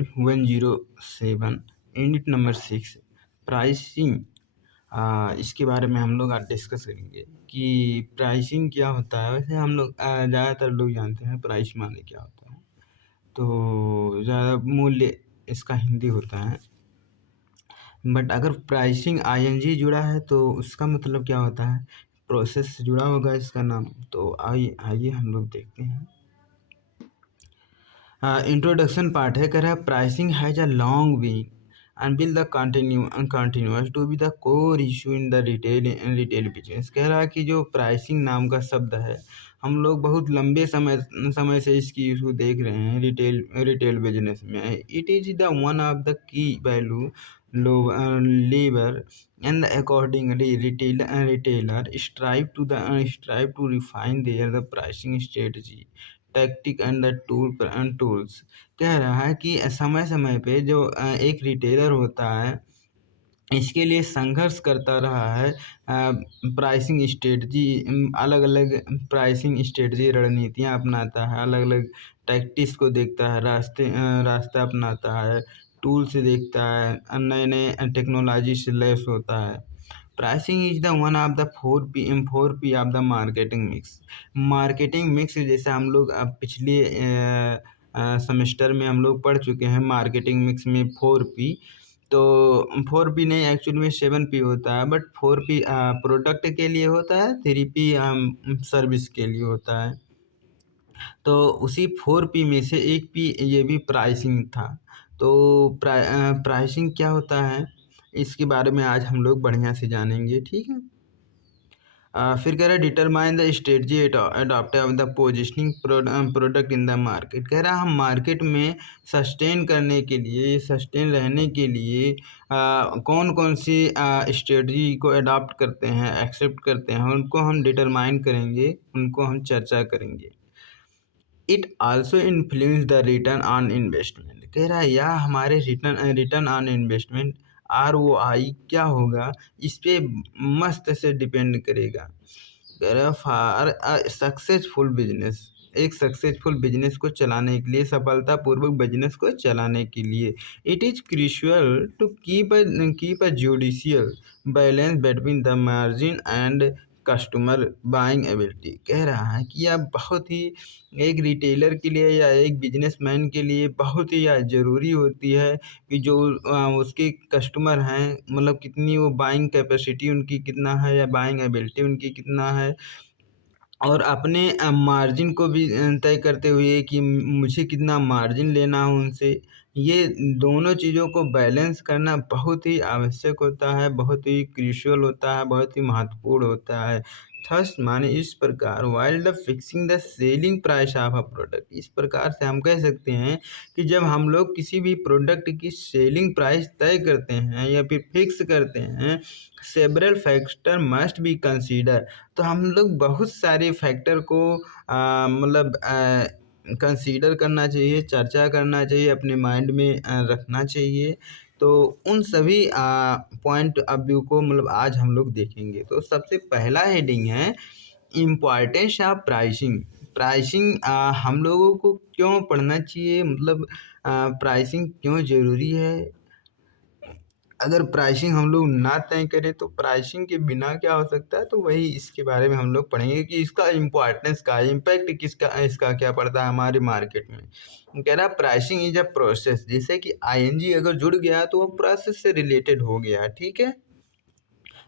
107 unit number 6 pricing. इसके बारे में हम लोग आज डिस्कस करेंगे कि प्राइसिंग क्या होता है। वैसे हम लोग ज़्यादातर लोग जानते हैं प्राइस माने क्या होता है, तो ज़्यादा मूल्य इसका हिंदी होता है। बट अगर प्राइसिंग आईएनजी जुड़ा है तो उसका मतलब क्या होता है, प्रोसेस से जुड़ा होगा इसका नाम। तो आइए आइए हम लोग देखते हैं। इंट्रोडक्शन पार्ट है, कह रहा है pricing has a long been and will the continuous to be the core issue in the retail business। कह रहा है कि जो प्राइसिंग नाम का शब्द है, हम लोग बहुत लंबे समय से इसकी इशू देख रहे हैं रिटेल बिजनेस में। It is the one of the key value labour and accordingly retailer strive to refine their pricing strategy tactic and the tools। कह रहा है कि समय समय पे जो एक रिटेलर होता है, इसके लिए संघर्ष करता रहा है। प्राइसिंग स्ट्रेटजी, अलग अलग प्राइसिंग स्ट्रेटजी रणनीतियाँ अपनाता है, अलग अलग टैक्टिक्स को देखता है, रास्ता अपनाता है, टूल्स देखता है, नए नए टेक्नोलॉजी से लैस होता है। Pricing is the one of the 4P of the marketing mix. Marketing mix जैसे हम लोग अब पिछले सेमेस्टर में हम लोग पढ़ चुके हैं, मार्केटिंग मिक्स में 4P। तो 4P नहीं, एक्चुअली में 7P होता है, बट 4P प्रोडक्ट के लिए होता है, 3P सर्विस के लिए होता है। तो उसी 4P में से एक P ये भी प्राइसिंग था। तो प्राइसिंग क्या होता है, इसके बारे में आज हम लोग बढ़िया से जानेंगे, ठीक है। फिर कह रहा है determine the strategy adopt of the positioning product in the market. कह रहा है हम मार्केट में सस्टेन रहने के लिए कौन कौन सी स्ट्रेटजी को अडॉप्ट करते हैं, एक्सेप्ट करते हैं, उनको हम डिटरमाइन करेंगे, उनको हम चर्चा करेंगे। It also influence the return on investment. कह रहा है यह हमारे रिटर्न ऑन इन्वेस्टमेंट ROI क्या होगा, इस पे मस्त से डिपेंड करेगा। कह रहा है फॉर सक्सेसफुल बिजनेस, एक सक्सेसफुल बिजनेस को चलाने के लिए, सफलतापूर्वक बिजनेस को चलाने के लिए, it is crucial to keep a judicial balance between the margin and customer buying ability. कह रहा है कि यह बहुत ही एक रिटेलर के लिए या एक बिजनेसमैन के लिए बहुत ही ज़रूरी होती है कि जो उसके कस्टमर हैं, मतलब कितनी वो बाइंग कैपेसिटी उनकी कितना है या बाइंग एबिलिटी उनकी कितना है, और अपने मार्जिन को भी तय करते हुए कि मुझे कितना मार्जिन लेना है उनसे। ये दोनों चीज़ों को बैलेंस करना बहुत ही आवश्यक होता है, बहुत ही क्रूशियल होता है, बहुत ही महत्वपूर्ण होता है। थस माने इस प्रकार while the fixing the selling price of a product, इस प्रकार से हम कह सकते हैं कि जब हम लोग किसी भी प्रोडक्ट की सेलिंग प्राइस तय करते हैं या फिर फिक्स करते हैं, several factor must be consider. तो हम लोग बहुत सारे फैक्टर को मतलब कंसीडर करना चाहिए, चर्चा करना चाहिए, अपने माइंड में रखना चाहिए। तो उन सभी पॉइंट ऑफ व्यू को मतलब आज हम लोग देखेंगे। तो सबसे पहला हेडिंग है इम्पॉर्टेंस ऑफ प्राइसिंग। प्राइसिंग हम लोगों को क्यों पढ़ना चाहिए, मतलब प्राइसिंग क्यों ज़रूरी है। अगर प्राइसिंग हम लोग ना तय करें तो प्राइसिंग के बिना क्या हो सकता है, तो वही इसके बारे में हम लोग पढ़ेंगे कि इसका इम्पोर्टेंस का, इम्पैक्ट किसका, इसका क्या पड़ता है हमारे मार्केट में। कह रहा प्राइसिंग इज अ प्रोसेस, जैसे कि आईएनजी अगर जुड़ गया तो वो प्रोसेस से रिलेटेड हो गया, ठीक है।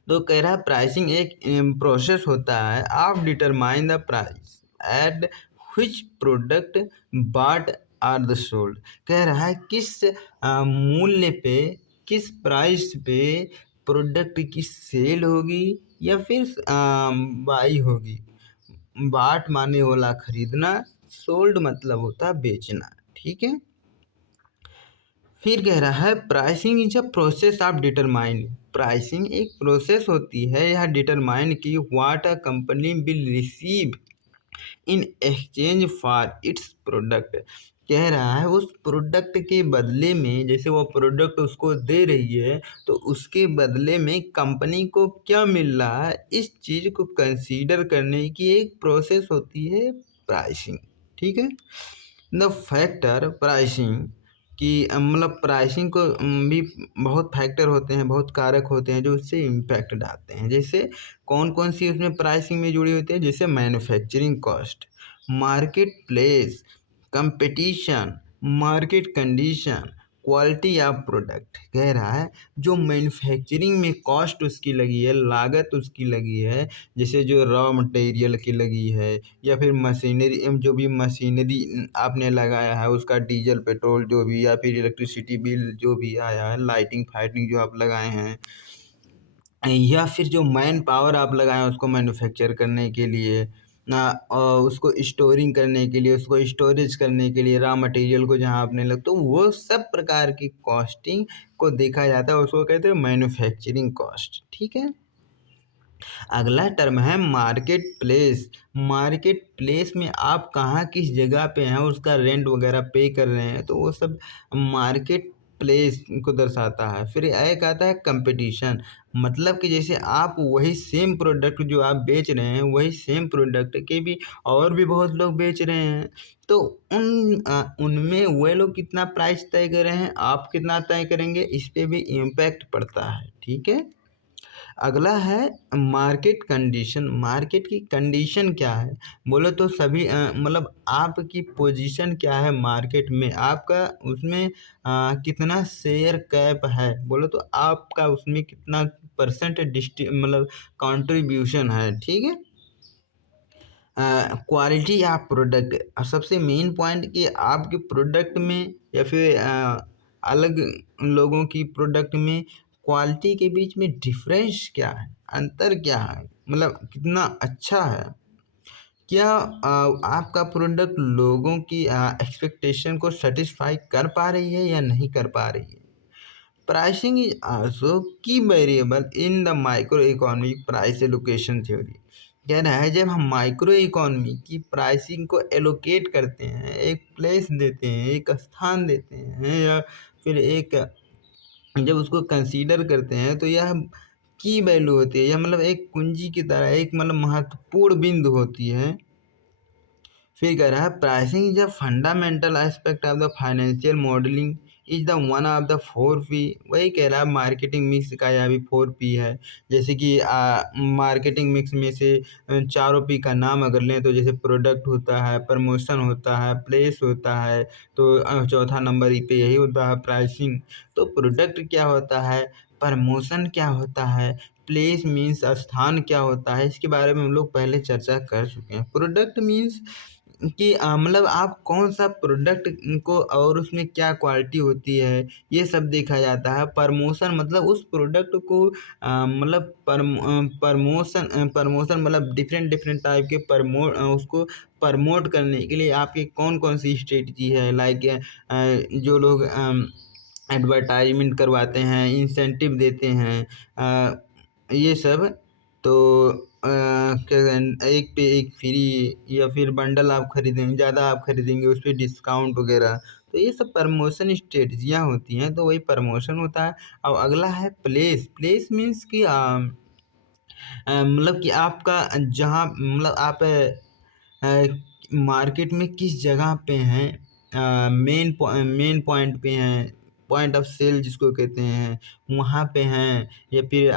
तो कह रहा है प्राइसिंग एक प्रोसेस होता है of determine the price at which product बाट आर द सोल्ड। कह रहा है किस मूल्य पे, किस प्राइस पे प्रोडक्ट की सेल होगी या फिर बाई होगी। बाट माने वाला खरीदना, सोल्ड मतलब होता है बेचना, ठीक है। फिर कह रहा है pricing is a process of determine. Pricing एक प्रोसेस होती है यह डिटरमाइन की what a company will receive in exchange for its product. कह रहा है उस प्रोडक्ट के बदले में, जैसे वो प्रोडक्ट उसको दे रही है तो उसके बदले में कंपनी को क्या मिल रहा है, इस चीज़ को कंसीडर करने की एक प्रोसेस होती है प्राइसिंग, ठीक है। द फैक्टर प्राइसिंग कि मतलब प्राइसिंग को भी बहुत फैक्टर होते हैं, बहुत कारक होते हैं जो उससे इम्पैक्ट डालते हैं। जैसे कौन-कौन सी उसमें प्राइसिंग में जुड़ी होती है, जैसे manufacturing cost, market place, competition, market condition, quality of product. कह रहा है जो मैन्युफैक्चरिंग में कॉस्ट उसकी लगी है, लागत उसकी लगी है, जैसे जो रॉ मटेरियल की लगी है या फिर मशीनरी जो भी मशीनरी आपने लगाया है उसका डीजल, पेट्रोल जो भी, या फिर इलेक्ट्रिसिटी बिल जो भी आया है, लाइटिंग फाइटिंग जो आप लगाए हैं, या फिर जो मैन पावर आप लगाएँ उसको मैन्युफैक्चर करने के लिए, उसको स्टोरिंग करने के लिए, उसको स्टोरेज करने के लिए, रॉ मटेरियल को जहाँ आपने तो वो सब प्रकार की कॉस्टिंग को देखा जाता है, उसको कहते हैं मैन्युफैक्चरिंग कॉस्ट, ठीक है? अगला टर्म है मार्केट प्लेस। मार्केट प्लेस में आप कहाँ किस जगह पे हैं, उसका रेंट वगैरह पे कर रहे हैं, तो वो सब मार्केट प्लेस को दर्शाता है। फिर एक आता है कंपटीशन, मतलब कि जैसे आप वही सेम प्रोडक्ट जो आप बेच रहे हैं, वही सेम प्रोडक्ट के भी और भी बहुत लोग बेच रहे हैं, तो उनमें वे लोग कितना प्राइस तय कर रहे हैं, आप कितना तय करेंगे, इस पे भी इम्पैक्ट पड़ता है, ठीक है? अगला है मार्केट कंडीशन। मार्केट की कंडीशन क्या है? बोले तो सभी मतलब आपकी पोजीशन क्या है मार्केट में, आपका उसमें कितना शेयर कैप है, बोले तो आपका उसमें कितना परसेंट मतलब कंट्रीब्यूशन है, ठीक है? क्वालिटी ऑफ प्रोडक्ट, सबसे मेन पॉइंट कि आपके प्रोडक्ट में या फिर अलग लोगों की प्रोडक्ट में क्वालिटी के बीच में डिफरेंस क्या है, अंतर क्या है, मतलब कितना अच्छा है, क्या आपका प्रोडक्ट लोगों की एक्सपेक्टेशन को सेटिस्फाई कर पा रही है या नहीं कर पा रही है। प्राइसिंग इज आल्सो की variable in the micro economic price allocation theory. कह रहा है जब हम माइक्रो इकोनॉमी की प्राइसिंग को एलोकेट करते हैं, एक प्लेस देते हैं, एक स्थान देते हैं, या फिर एक जब उसको कंसीडर करते हैं, तो यह की वैल्यू होती है, यह मतलब एक कुंजी की तरह एक मतलब महत्वपूर्ण बिंदु होती है। फिर कह रहा है pricing is a fundamental aspect of the financial modelling is the one of the 4 P। वही कह रहा है मार्केटिंग मिक्स का यह भी 4 P है। जैसे कि मार्केटिंग मिक्स में से चारों P का नाम अगर लें तो जैसे प्रोडक्ट होता है, प्रमोशन होता है, प्लेस होता है, तो चौथा नंबर पे यही होता है प्राइसिंग। तो प्रोडक्ट क्या होता है, प्रमोशन क्या होता है, प्लेस मीन्स स्थान क्या होता है, इसके बारे में हम लोग पहले चर्चा कर चुके हैं। प्रोडक्ट मीन्स कि मतलब आप कौन सा प्रोडक्ट को और उसमें क्या क्वालिटी होती है, ये सब देखा जाता है। प्रमोशन मतलब उस प्रोडक्ट को मतलब प्रमोशन मतलब डिफरेंट डिफरेंट टाइप के उसको प्रमोट करने के लिए आपकी कौन कौन सी स्ट्रेटजी है, लाइक जो लोग एडवर्टाइजमेंट करवाते हैं, इंसेंटिव देते हैं, ये सब। तो क्या एक पे एक फ्री, या फिर बंडल आप खरीदेंगे, ज़्यादा आप खरीदेंगे उस पे डिस्काउंट वगैरह, तो ये सब प्रमोशन स्ट्रेटजियाँ होती हैं, तो वही प्रमोशन होता है। अब अगला है प्लेस। प्लेस मीन्स कि मतलब कि आपका जहाँ मतलब आप मार्केट में किस जगह पे हैं, मेन पॉइंट पे हैं, पॉइंट ऑफ सेल जिसको कहते हैं, वहाँ पे हैं, या फिर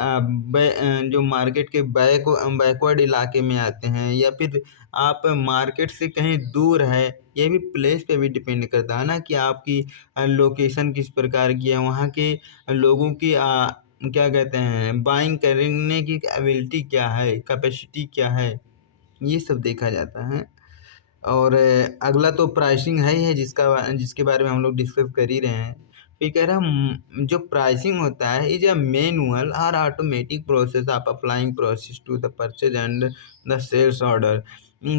जो मार्केट के बैकवर्ड इलाके में आते हैं, या फिर आप मार्केट से कहीं दूर है, ये भी प्लेस पे भी डिपेंड करता है ना कि आपकी लोकेशन किस प्रकार की है, वहाँ के लोगों की क्या कहते हैं, बाइंग करने की एबिलिटी क्या है, कैपेसिटी क्या है, ये सब देखा जाता है। और अगला तो प्राइसिंग है ही है, जिसके बारे में हम लोग डिस्कस कर ही रहे हैं। फिर कह रहा है जो प्राइसिंग होता है इज अ मैनुअल और automatic process of applying process to the purchase and the sales order.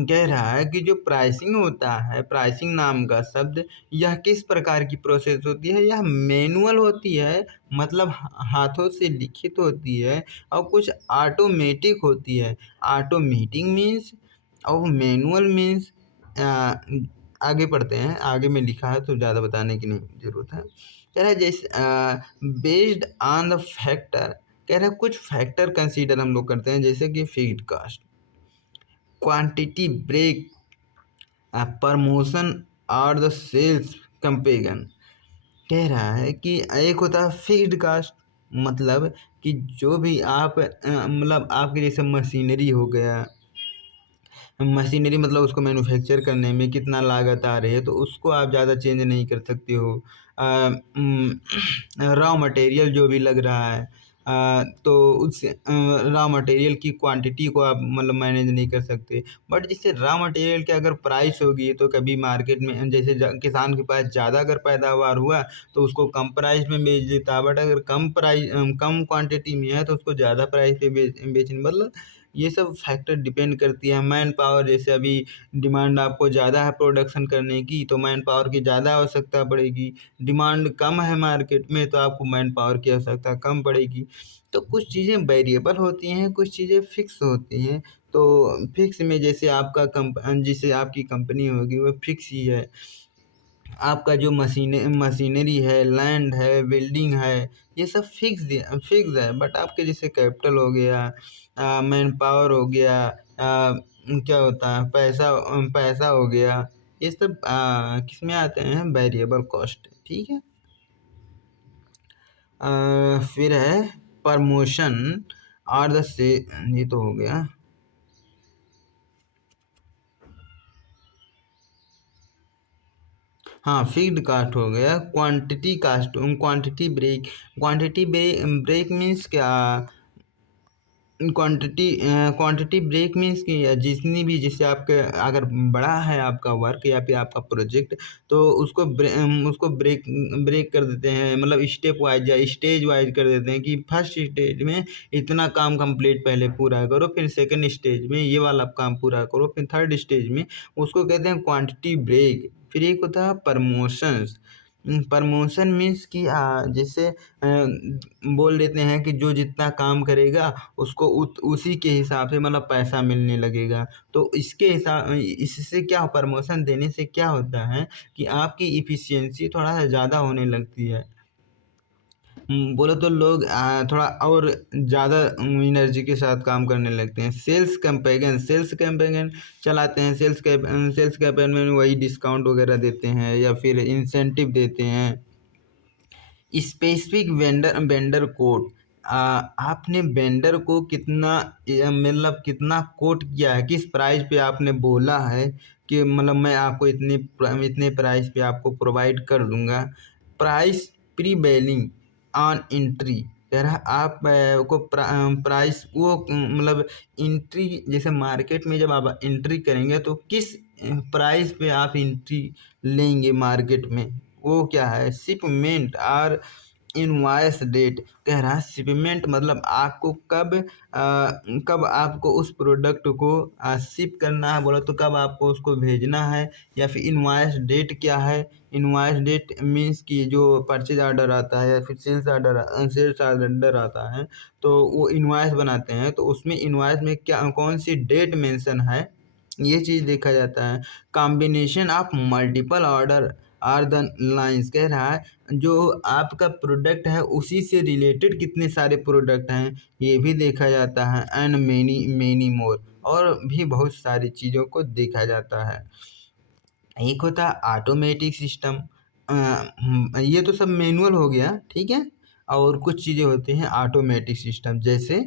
कह रहा है कि जो प्राइसिंग होता है, प्राइसिंग नाम का शब्द, यह किस प्रकार की प्रोसेस होती है, यह मैनुअल होती है, मतलब हाथों से लिखित होती है, और कुछ ऑटोमेटिक होती है। ऑटोमेटिक मीन्स और मैनुअल मीन्स, आगे पढ़ते हैं, आगे में लिखा है तो ज़्यादा बताने की नहीं ज़रूरत है। कह रहा है जैसे बेस्ड ऑन द फैक्टर, कह रहा है कुछ फैक्टर कंसीडर हम लोग करते हैं, जैसे कि feed cost, quantity break, promotion और द सेल्स कंपेगन। कह रहा है कि एक होता है फिक्स्ड कास्ट, मतलब कि जो भी आप मतलब आपके जैसे मशीनरी हो गया, मशीनरी मतलब उसको मैन्युफैक्चर करने में कितना लागत आ रही है, तो उसको आप ज़्यादा चेंज नहीं कर सकते हो। रॉ मटेरियल जो भी लग रहा है, तो उस रॉ मटेरियल की क्वांटिटी को आप मतलब मैनेज नहीं कर सकते। बट जिससे रॉ मटेरियल की अगर प्राइस होगी तो कभी मार्केट में जैसे किसान के पास ज़्यादा अगर पैदावार हुआ तो उसको कम प्राइस में बेच देता है, बट अगर कम क्वांटिटी में है तो उसको ज़्यादा प्राइस पे बेचने, मतलब ये सब फैक्टर डिपेंड करती है। मैन पावर जैसे अभी डिमांड आपको ज़्यादा है प्रोडक्शन करने की, तो मैन पावर की ज़्यादा आवश्यकता पड़ेगी। डिमांड कम है मार्केट में तो आपको मैन पावर की आवश्यकता कम पड़ेगी। तो कुछ चीज़ें वेरिएबल होती हैं, कुछ चीज़ें फिक्स होती हैं। तो फिक्स में जैसे जैसे आपकी कंपनी होगी वो फिक्स ही है। आपका जो मशीनरी है, लैंड है, बिल्डिंग है, ये सब फिक्स है। बट आपके जैसे कैपिटल हो गया, मैन पावर हो गया, क्या होता है, पैसा हो गया, ये सब किस में आते हैं, वेरिएबल कॉस्ट। ठीक है। फिर है प्रमोशन और द से, ये तो हो गया। हाँ, फिक्स्ड कास्ट हो गया। क्वांटिटी ब्रेक मीन्स क्या? क्वांटिटी ब्रेक मीन्स कि जितनी भी, जिससे आपके अगर बड़ा है आपका वर्क या फिर आपका प्रोजेक्ट, तो उसको ब्रेक ब्रेक कर देते हैं, मतलब स्टेप वाइज या स्टेज वाइज कर देते हैं कि फर्स्ट स्टेज में इतना काम कंप्लीट पहले पूरा करो, फिर सेकंड स्टेज में ये वाला काम पूरा करो, फिर थर्ड स्टेज में, उसको कहते हैं क्वांटिटी ब्रेक। फिर एक होता है प्रमोशंस। प्रमोशन मीन्स कि जैसे बोल देते हैं कि जो जितना काम करेगा उसको उसी के हिसाब से मतलब पैसा मिलने लगेगा। तो इससे क्या, प्रमोशन देने से क्या होता है कि आपकी इफ़िशियंसी थोड़ा-सा ज़्यादा होने लगती है। बोले तो लोग थोड़ा और ज़्यादा एनर्जी के साथ काम करने लगते हैं। सेल्स कैंपेन चलाते हैं। सेल्स कैंपेन में वही डिस्काउंट वगैरह देते हैं या फिर इंसेंटिव देते हैं। स्पेसिफिक वेंडर कोट, आपने वेंडर को कितना मतलब कितना कोट किया है, किस प्राइस पे आपने बोला है कि मतलब मैं आपको इतने प्राइस पे आपको प्रोवाइड कर दूंगा। प्राइस प्रीवेलिंग ऑन एंट्री, कह रहा आप को प्राइस वो मतलब एंट्री, जैसे मार्केट में जब आप एंट्री करेंगे तो किस प्राइस पे आप एंट्री लेंगे मार्केट में, वो क्या है, शिपमेंट और इनवॉइस डेट। कह रहा है शिपमेंट मतलब आपको कब आपको उस प्रोडक्ट को शिप करना है, बोला तो कब आपको उसको भेजना है, या फिर इनवॉइस डेट क्या है। इनवॉइस डेट मीन्स कि जो परचेज ऑर्डर आता है या फिर सेल्स ऑर्डर आता है, तो वो इनवॉइस बनाते हैं, तो उसमें इनवॉइस में क्या कौन सी डेट मेंशन है, ये चीज़ देखा जाता है। Combination of multiple order are the lines, कह रहा है जो आपका प्रोडक्ट है उसी से रिलेटेड कितने सारे प्रोडक्ट हैं, ये भी देखा जाता है। एंड मेनी मेनी मोर, और भी बहुत सारी चीज़ों को देखा जाता है। एक होता है ऑटोमेटिक सिस्टम। ये तो सब मैनुअल हो गया, ठीक है। और कुछ चीज़ें होती हैं ऑटोमेटिक सिस्टम, जैसे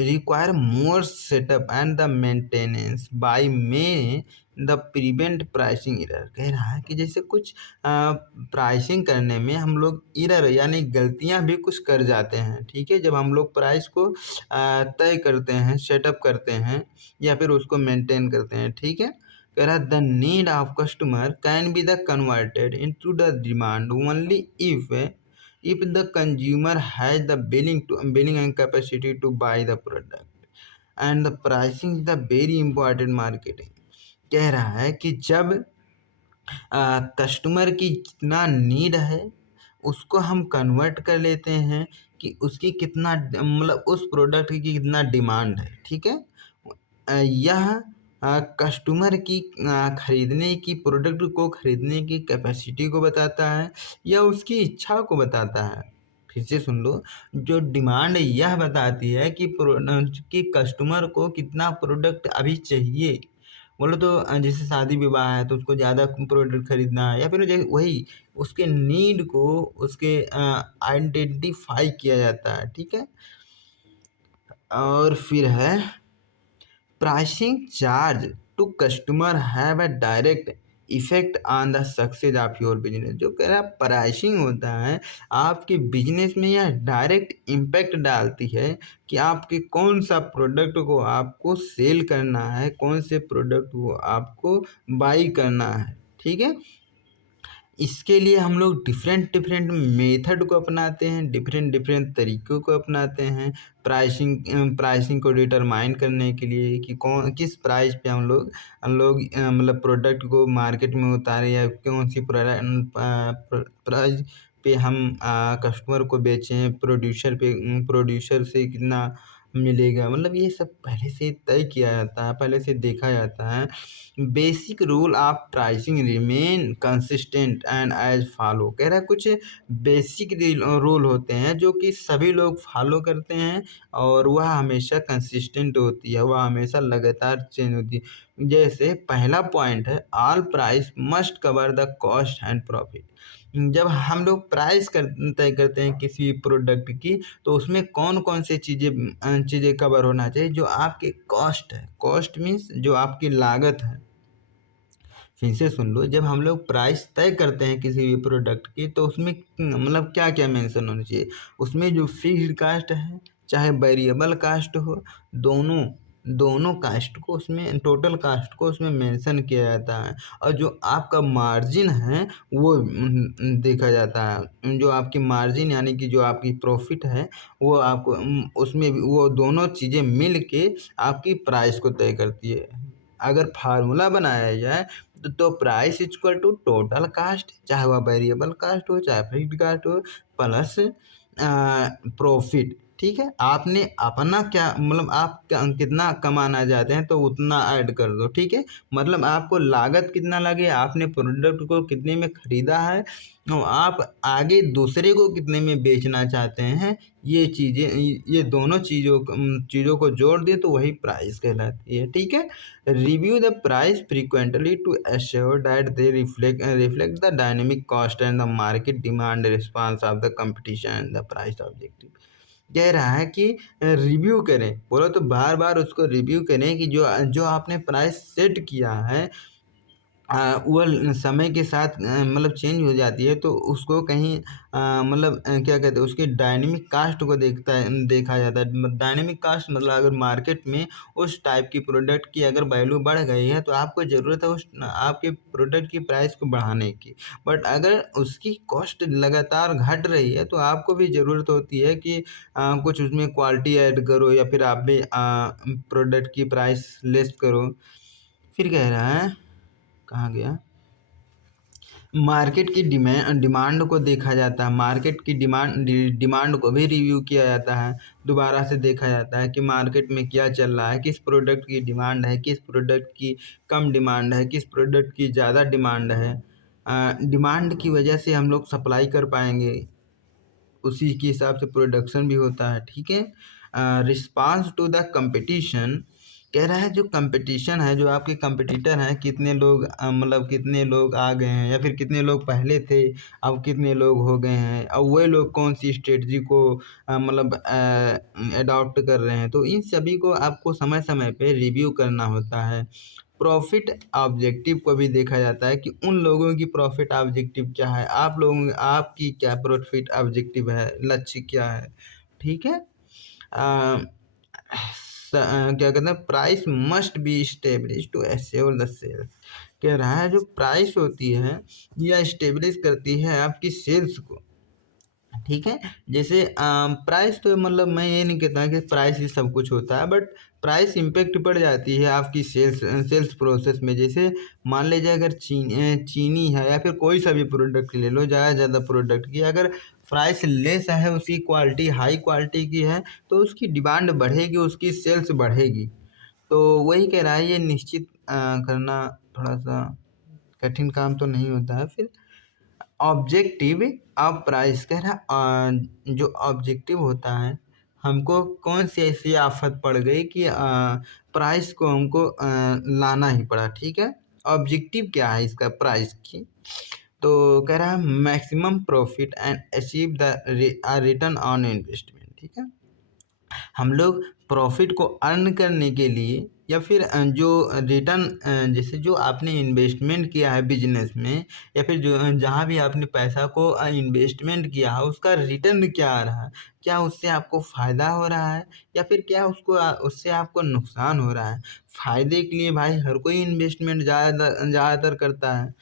require more setup and the maintenance by may the prevent pricing error. कह रहा है कि जैसे कुछ प्राइसिंग करने में हम लोग एरर यानी गलतियां भी कुछ कर जाते हैं, ठीक है, जब हम लोग प्राइस को तय करते हैं, सेटअप करते हैं या फिर उसको मेंटेन करते हैं, ठीक है। कह रहा the need of customer can be the converted into the demand only if the consumer has the billing and capacity to buy the product and the pricing is the very important marketing. कह रहा है कि जब customer की कितना need है उसको हम कन्वर्ट कर लेते हैं कि उसकी कितना मतलब उस प्रोडक्ट की कितना डिमांड है, ठीक है। यह कस्टमर की खरीदने की प्रोडक्ट को खरीदने की कैपेसिटी को बताता है या उसकी इच्छा को बताता है। फिर से सुन लो, जो डिमांड यह बताती है कि कि कस्टमर को कितना प्रोडक्ट अभी चाहिए, बोलो तो जैसे शादी विवाह है तो उसको ज़्यादा प्रोडक्ट खरीदना है, या फिर वही उसके नीड को उसके आइडेंटिफाई किया जाता है, ठीक है। और फिर है pricing charge to customer have a direct effect on the success of your business. जो कह रहा है प्राइसिंग होता है आपके बिजनेस में, यह डायरेक्ट इम्पैक्ट डालती है कि आपके कौन सा प्रोडक्ट को आपको सेल करना है, कौन से प्रोडक्ट को आपको बाई करना है, ठीक है। इसके लिए हम लोग डिफरेंट डिफरेंट मेथड को अपनाते हैं, डिफरेंट डिफरेंट तरीक़ों को अपनाते हैं प्राइसिंग को डिटरमाइन करने के लिए कि कौन किस प्राइस पे हम लोग मतलब प्रोडक्ट को मार्केट में उतारें, या कौन सी प्राइस पे हम कस्टमर को बेचें, प्रोड्यूसर से कितना मिलेगा, मतलब ये सब पहले से तय किया जाता है, पहले से देखा जाता है। Basic rule of pricing remain consistent and as follow. कह रहा है कुछ बेसिक रूल होते हैं जो कि सभी लोग फॉलो करते हैं, और वह हमेशा कंसिस्टेंट होती है, वह हमेशा लगातार चेंज होती है। जैसे पहला पॉइंट है all price must cover the cost and profit. जब हम लोग प्राइस तय करते हैं किसी प्रोडक्ट की, तो उसमें कौन कौन सी चीज़ें कवर होना चाहिए। जो आपके कॉस्ट है, कॉस्ट मीन्स जो आपकी लागत है। फिर से सुन लो, जब हम लोग प्राइस तय करते हैं किसी भी प्रोडक्ट की, तो उसमें मतलब क्या क्या मेंशन होना चाहिए। उसमें जो फिक्स्ड कास्ट है चाहे वेरिएबल कास्ट हो, दोनों दोनों कास्ट को उसमें, टोटल कास्ट को उसमें मेंशन किया जाता है। और जो आपका मार्जिन है वो देखा जाता है। जो आपकी मार्जिन यानी कि जो आपकी प्रॉफिट है वो आपको उसमें भी वो दोनों चीज़ें मिल के आपकी प्राइस को तय करती है। अगर फार्मूला बनाया जाए तो price equal to total cost, चाहे वह वेरिएबल कास्ट हो चाहे फिक्स्ड कास्ट हो, प्लस प्रॉफिट, ठीक है। आपने अपना क्या मतलब आप कितना कमाना चाहते हैं तो उतना ऐड कर दो, ठीक है। मतलब आपको लागत कितना लगे, आपने प्रोडक्ट को कितने में ख़रीदा है, और आप आगे दूसरे को कितने में बेचना चाहते हैं, ये चीज़ें, ये दोनों चीज़ों को जोड़ दे तो वही प्राइस कहलाती है, ठीक है। Review the price frequently to assure that they reflect the dynamic cost and the market demand response of the competition and the price objective. कह रहा है कि रिव्यू करें, बोलो तो बार बार उसको रिव्यू करें कि जो जो आपने प्राइस सेट किया है वो समय के साथ मतलब चेंज हो जाती है, तो उसको कहीं मतलब क्या कहते हैं, उसकी डायनेमिक कास्ट को देखा जाता है। डायनेमिक कास्ट मतलब अगर मार्केट में उस टाइप की प्रोडक्ट की अगर वैल्यू बढ़ गई है तो आपको ज़रूरत है उस आपके प्रोडक्ट की प्राइस को बढ़ाने की। बट अगर उसकी कॉस्ट लगातार घट रही है तो आपको भी ज़रूरत होती है कि कुछ उसमें क्वालिटी ऐड करो, या फिर आप भी प्रोडक्ट की प्राइस लेस करो। फिर कह रहा है, कहाँ गया, मार्केट की डिमांड को देखा जाता है, मार्केट की डिमांड को भी रिव्यू किया जाता है, दोबारा से देखा जाता है कि मार्केट में क्या चल रहा है, किस प्रोडक्ट की डिमांड है, किस प्रोडक्ट की कम डिमांड है, किस प्रोडक्ट की ज़्यादा डिमांड है। डिमांड की वजह से हम लोग सप्लाई कर पाएंगे, उसी के हिसाब से प्रोडक्शन भी होता है, ठीक है। रिस्पांस टू द कंपटीशन, कह रहा है जो कंपटीशन है, जो आपके कंपटीटर हैं, कितने लोग मतलब कितने लोग आ गए हैं, या फिर कितने लोग पहले थे, अब कितने लोग हो गए हैं, और वही लोग कौन सी स्ट्रेटजी को मतलब अडॉप्ट कर रहे हैं। तो इन सभी को आपको समय समय पे रिव्यू करना होता है। प्रॉफिट ऑब्जेक्टिव को भी देखा जाता है कि उन लोगों की प्रॉफिट ऑब्जेक्टिव क्या है, आप लोगों आपकी क्या प्रॉफिट ऑब्जेक्टिव है, लक्ष्य क्या है, ठीक है। क्या कहते हैं, price must be establish to assure the sales. कह रहा है जो प्राइस होती है यह स्टेब्लिश करती है आपकी सेल्स को, ठीक है। जैसे प्राइस तो मतलब मैं ये नहीं कहता कि प्राइस ही सब कुछ होता है, बट प्राइस इम्पेक्ट पड़ जाती है आपकी सेल्स प्रोसेस में। जैसे मान लीजिए अगर चीनी है, या फिर कोई सा भी प्रोडक्ट ले लो, ज़्यादा प्रोडक्ट की अगर प्राइस लेस है, उसकी क्वालिटी हाई क्वालिटी की है, तो उसकी डिमांड बढ़ेगी, उसकी सेल्स बढ़ेगी। तो वही कह रहा है, ये निश्चित करना थोड़ा सा कठिन काम तो नहीं होता है। फिर ऑब्जेक्टिव ऑफ प्राइस, कह रहा जो ऑब्जेक्टिव होता है हमको कौन सी ऐसी आफत पड़ गई कि प्राइस को हमको लाना ही पड़ा, ठीक है। ऑब्जेक्टिव क्या है इसका प्राइस की, तो कह रहा है maximum profit and achieve the return on investment, ठीक है। हम लोग प्रॉफिट को अर्न करने के लिए या फिर जो रिटर्न जैसे जो आपने इन्वेस्टमेंट किया है बिजनेस में, या फिर जो जहाँ भी आपने पैसा को इन्वेस्टमेंट किया है उसका रिटर्न क्या आ रहा है, क्या उससे आपको फ़ायदा हो रहा है या फिर क्या उससे आपको नुकसान हो रहा है। फ़ायदे के लिए भाई हर कोई इन्वेस्टमेंट ज़्यादातर करता है,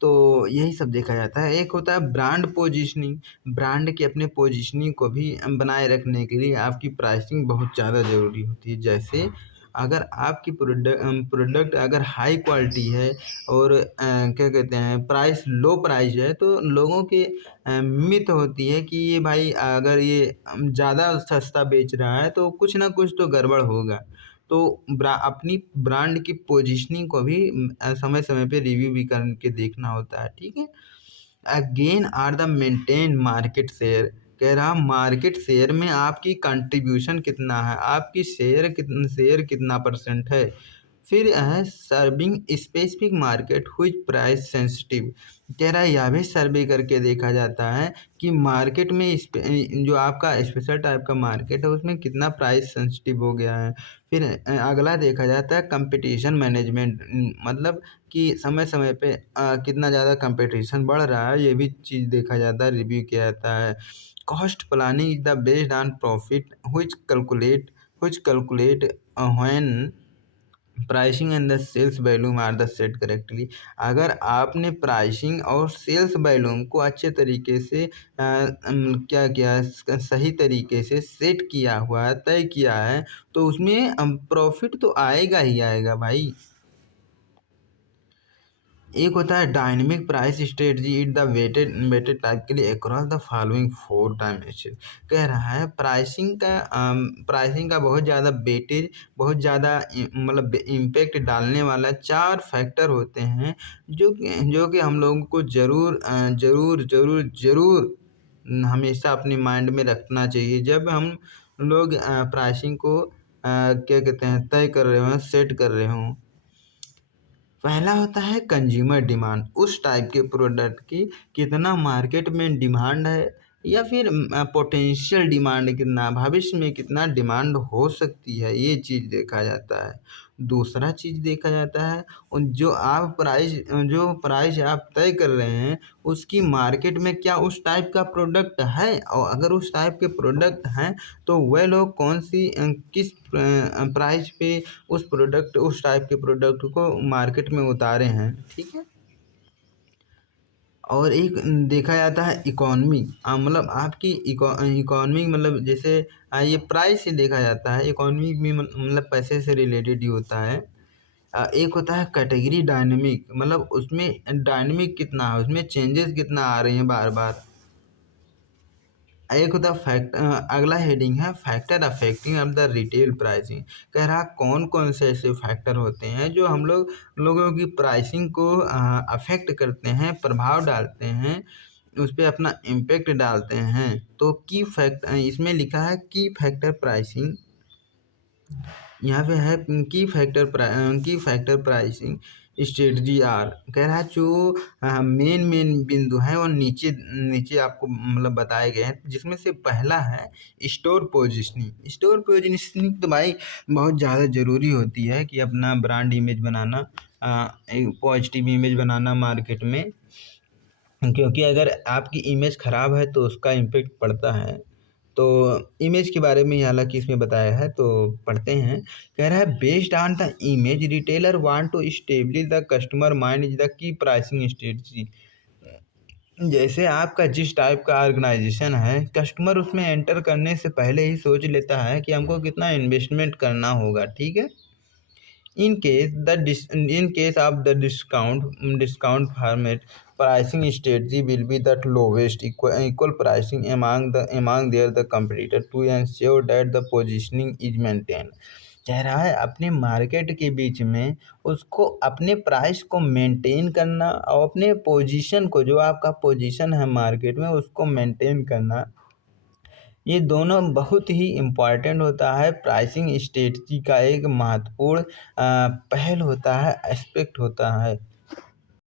तो यही सब देखा जाता है। एक होता है ब्रांड पोजीशनिंग, ब्रांड के अपने पोजीशनिंग को भी बनाए रखने के लिए आपकी प्राइसिंग बहुत ज़्यादा ज़रूरी होती है। जैसे अगर आपकी प्रोडक्ट अगर हाई क्वालिटी है और क्या कहते हैं प्राइस लो प्राइस है, तो लोगों के मिथ होती है कि ये भाई अगर ये ज़्यादा सस्ता बेच रहा है तो कुछ ना कुछ तो गड़बड़ होगा। तो अपनी ब्रांड की पोजीशनिंग को भी समय समय पे रिव्यू भी करके देखना होता है, ठीक है। Again are the maintain market share, कह रहा मार्केट शेयर में आपकी कंट्रीब्यूशन कितना है, आपकी शेयर कितना परसेंट है। फिर है सर्विंग स्पेसिफिक मार्केट हुई प्राइस सेंसिटिव, कह रहा है यह भी सर्वे करके देखा जाता है कि मार्केट में जो आपका स्पेशल टाइप का मार्केट है उसमें कितना प्राइस सेंसिटिव हो गया है। फिर अगला देखा जाता है कंपटीशन मैनेजमेंट, मतलब कि समय समय पे कितना ज़्यादा कंपटीशन बढ़ रहा है, ये भी चीज़ देखा जाता है, रिव्यू किया जाता है। Cost planning is the based on profit which calculate when pricing and the sales volume are the set correctly. अगर आपने प्राइसिंग और सेल्स वैल्यूम को अच्छे तरीके से क्या किया है, सही तरीके से सेट किया हुआ है, तय किया है, तो उसमें प्रॉफिट तो आएगा ही आएगा भाई। एक होता है dynamic price strategy it the weighted type के लिए अक्रॉस द फॉलोइंग 4 डायमेंशन, कह रहा है प्राइसिंग का बहुत ज़्यादा वेटेज, बहुत ज़्यादा मतलब इम्पैक्ट डालने वाला 4 फैक्टर होते हैं जो कि हम लोगों को ज़रूर हमेशा अपने माइंड में रखना चाहिए जब हम लोग प्राइसिंग को क्या कहते हैं तय कर रहे हों, सेट कर रहे हों। पहला होता है कंज्यूमर डिमांड, उस टाइप के प्रोडक्ट की कितना मार्केट में डिमांड है या फिर पोटेंशियल डिमांड कितना, भविष्य में कितना डिमांड हो सकती है, ये चीज़ देखा जाता है। दूसरा चीज़ देखा जाता है उन जो प्राइस आप तय कर रहे हैं उसकी मार्केट में क्या उस टाइप का प्रोडक्ट है, और अगर उस टाइप के प्रोडक्ट हैं तो वह लोग किस प्राइस पे उस टाइप के प्रोडक्ट को मार्केट में उतारे हैं, ठीक है। और एक देखा जाता है इकोनॉमी, मतलब आपकी इकोनॉमी, मतलब जैसे ये प्राइस से देखा जाता है, इकोनॉमी भी मतलब पैसे से रिलेटेड ही होता है। एक होता है कैटेगरी डायनेमिक, मतलब उसमें डायनेमिक कितना है, उसमें चेंजेस कितना आ रही हैं बार बार। एक होता है अगला हेडिंग है factor affecting of the retail pricing, कह रहा कौन कौन से ऐसे फैक्टर होते हैं जो लोगों की प्राइसिंग को अफेक्ट करते हैं, प्रभाव डालते हैं, उस पर अपना इम्पेक्ट डालते हैं। तो इसमें लिखा है की फैक्टर प्राइसिंग, यहाँ पे है की फैक्टर प्राइसिंग स्ट्रेटजी आर, कह रहा है जो मेन बिंदु हैं वो नीचे नीचे आपको मतलब बताए गए हैं, जिसमें से पहला है स्टोर पोजिशनिंग। स्टोर पोजिशनिंग तो भाई बहुत ज़्यादा ज़रूरी होती है कि अपना ब्रांड इमेज बनाना, एक पॉजिटिव इमेज बनाना मार्केट में, क्योंकि अगर आपकी इमेज ख़राब है तो उसका इम्पेक्ट पड़ता है। तो इमेज के बारे में ही हालांकि इसमें बताया है, तो पढ़ते हैं। कह रहा है based on the image retailer want to establish the customer mind is the key pricing strategy. जैसे आपका जिस टाइप का ऑर्गेनाइजेशन है, कस्टमर उसमें एंटर करने से पहले ही सोच लेता है कि हमको कितना इन्वेस्टमेंट करना होगा, ठीक है। In case of the discount format, pricing strategy will be the lowest equal pricing among the competitor to ensure that the positioning is maintained। कह रहा है अपने मार्केट के बीच में उसको अपने प्राइस को मेंटेन करना और अपने पोजीशन को, जो आपका पोजीशन है मार्केट में, उसको मेंटेन करना, ये दोनों बहुत ही इम्पॉर्टेंट होता है, प्राइसिंग स्ट्रेटजी का एक महत्वपूर्ण पहल होता है, एस्पेक्ट होता है।